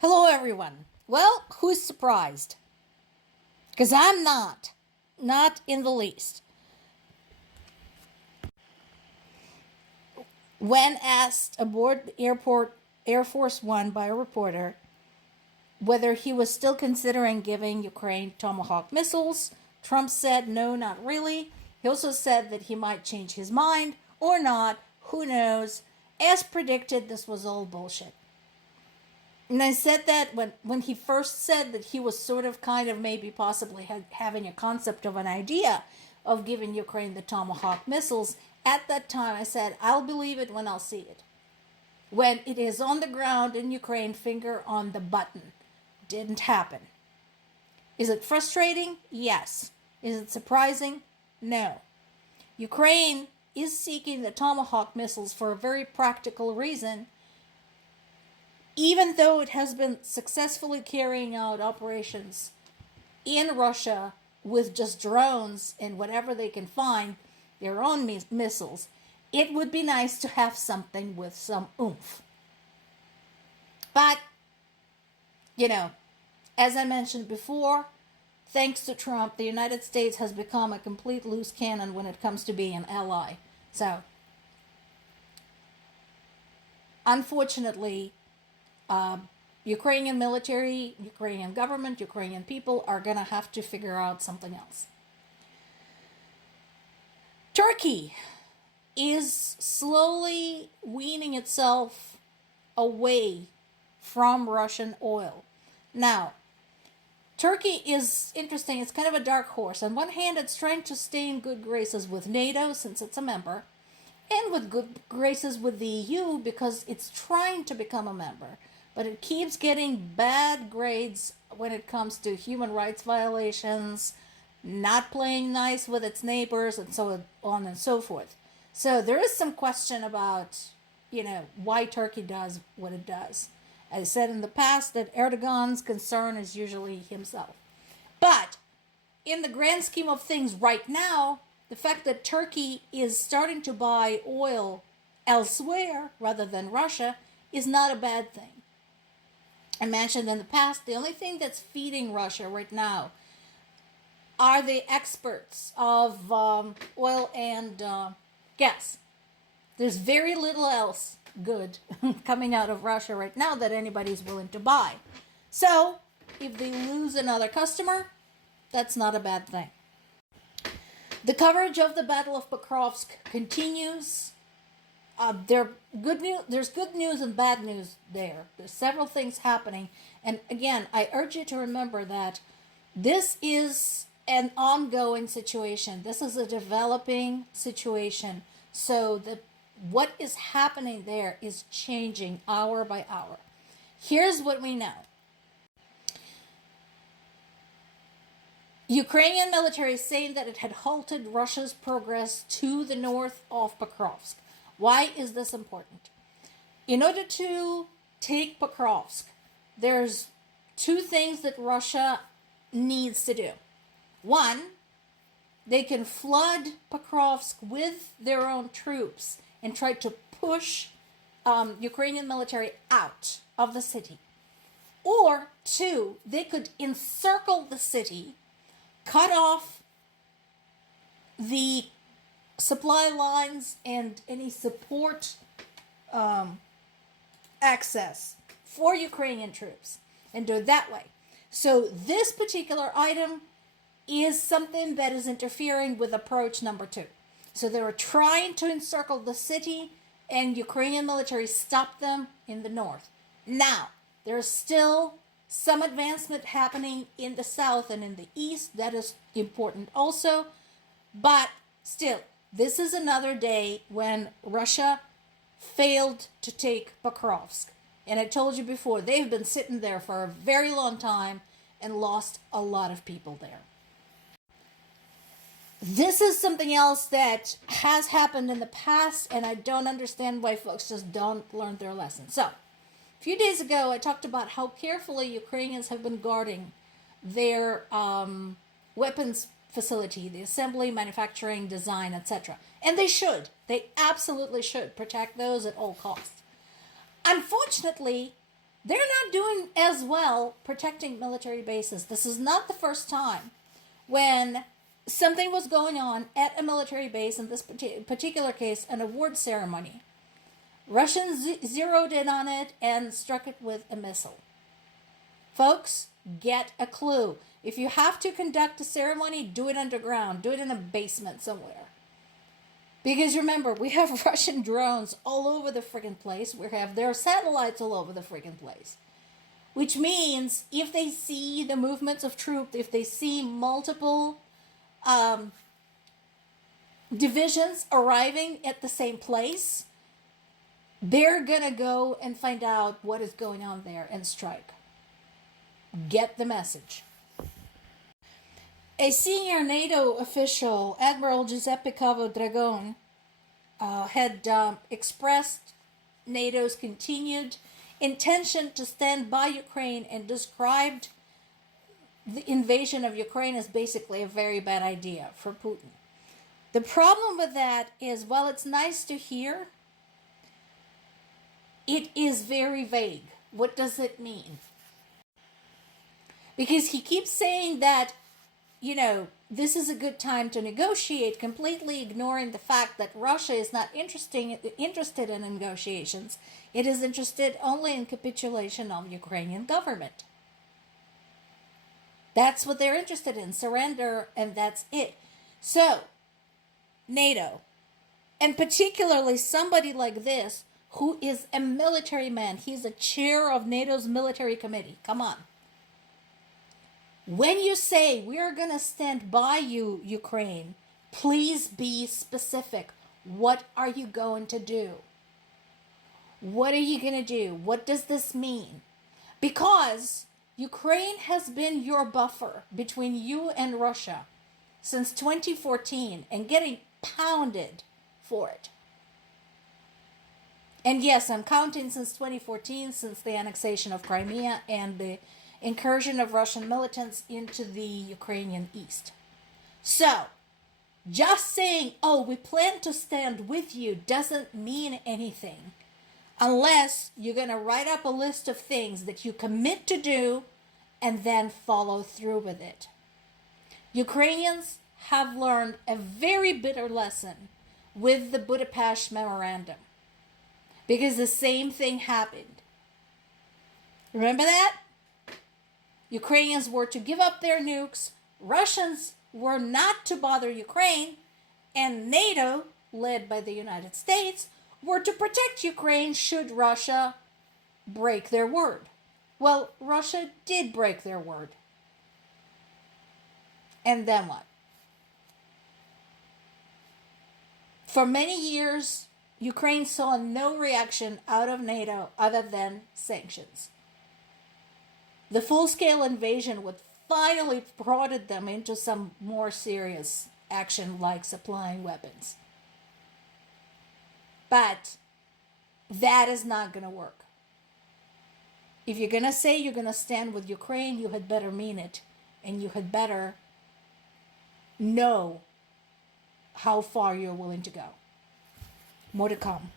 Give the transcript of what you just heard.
Hello, everyone. Well, who's surprised? Because I'm not. Not in the least. When asked aboard the airport Air Force One by a reporter whether he was still considering giving Ukraine Tomahawk missiles, Trump said no, not really. He also said that he might change his mind or not. Who knows? As predicted, this was all bullshit. And I said that when he first said that he was sort of kind of maybe possibly having a concept of an idea of giving Ukraine the Tomahawk missiles, at that time I said, I'll believe it when I'll see it. When it is on the ground in Ukraine, finger on the button. Didn't happen. Is it frustrating? Yes. Is it surprising? No. Ukraine is seeking the Tomahawk missiles for a very practical reason. Even though it has been successfully carrying out operations in Russia with just drones and whatever they can find, their own missiles, it would be nice to have something with some oomph. But, as I mentioned before, thanks to Trump, the United States has become a complete loose cannon when it comes to being an ally. So, unfortunately, Ukrainian military, Ukrainian government, Ukrainian people are going to have to figure out something else. Turkey is slowly weaning itself away from Russian oil. Now, Turkey is interesting. It's kind of a dark horse. On one hand, it's trying to stay in good graces with NATO since it's a member, and with good graces with the EU because it's trying to become a member. But it keeps getting bad grades when it comes to human rights violations, not playing nice with its neighbors, and so on and so forth. So there is some question about, why Turkey does what it does. I said in the past that Erdogan's concern is usually himself. But in the grand scheme of things right now, the fact that Turkey is starting to buy oil elsewhere rather than Russia is not a bad thing. I mentioned in the past, the only thing that's feeding Russia right now are the exports of oil and gas. There's very little else good coming out of Russia right now that anybody's willing to buy. So, if they lose another customer, that's not a bad thing. The coverage of the Battle of Pokrovsk continues. There's good news and bad news there. There's several things happening. And again, I urge you to remember that this is an ongoing situation. This is a developing situation. So that what is happening there is changing hour by hour. Here's what we know. Ukrainian military is saying that it had halted Russia's progress to the north of Pokrovsk. Why is this important? In order to take Pokrovsk, there's two things that Russia needs to do. One, they can flood Pokrovsk with their own troops and try to push Ukrainian military out of the city. Or two, they could encircle the city, cut off the supply lines and any support access for Ukrainian troops and do it that way. So this particular item is something that is interfering with approach number 2. So they were trying to encircle the city and Ukrainian military stopped them in the north. Now, there's still some advancement happening in the south and in the east. That is important also. But still, this is another day when Russia failed to take Pokrovsk. And I told you before, they've been sitting there for a very long time and lost a lot of people there. This is something else that has happened in the past, and I don't understand why folks just don't learn their lesson. So, a few days ago, I talked about how carefully Ukrainians have been guarding their weapons facility, the assembly, manufacturing, design, etc. And they should. They absolutely should protect those at all costs. Unfortunately, they're not doing as well protecting military bases. This is not the first time when something was going on at a military base, in this particular case, an award ceremony. Russians zeroed in on it and struck it with a missile. Folks, get a clue. If you have to conduct a ceremony, do it underground. Do it in a basement somewhere. Because remember, we have Russian drones all over the freaking place. We have their satellites all over the freaking place. Which means if they see the movements of troops, if they see multiple divisions arriving at the same place, they're going to go and find out what is going on there and strike. Get the message. A senior NATO official, Admiral Giuseppe Cavo Dragon, had expressed NATO's continued intention to stand by Ukraine and described the invasion of Ukraine as basically a very bad idea for Putin. The problem with that is, while it's nice to hear, it is very vague. What does it mean? Because he keeps saying that, this is a good time to negotiate, completely ignoring the fact that Russia is not interested in negotiations. It is interested only in capitulation of the Ukrainian government. That's what they're interested in, surrender, and that's it. So, NATO, and particularly somebody like this, who is a military man, he's a chair of NATO's military committee. Come on. When you say, we are going to stand by you, Ukraine, please be specific. What are you going to do? What are you going to do? What does this mean? Because Ukraine has been your buffer between you and Russia since 2014 and getting pounded for it. And yes, I'm counting since 2014, since the annexation of Crimea and the incursion of Russian militants into the Ukrainian east. So, just saying, we plan to stand with you doesn't mean anything unless you're going to write up a list of things that you commit to do and then follow through with it. Ukrainians have learned a very bitter lesson with the Budapest Memorandum, because the same thing happened. Remember that? Ukrainians were to give up their nukes, Russians were not to bother Ukraine, and NATO, led by the United States, were to protect Ukraine should Russia break their word. Well, Russia did break their word. And then what? For many years, Ukraine saw no reaction out of NATO other than sanctions. The full-scale invasion would finally prodded them into some more serious action like supplying weapons. But that is not going to work. If you're going to say you're going to stand with Ukraine, you had better mean it. And you had better know how far you're willing to go. More to come.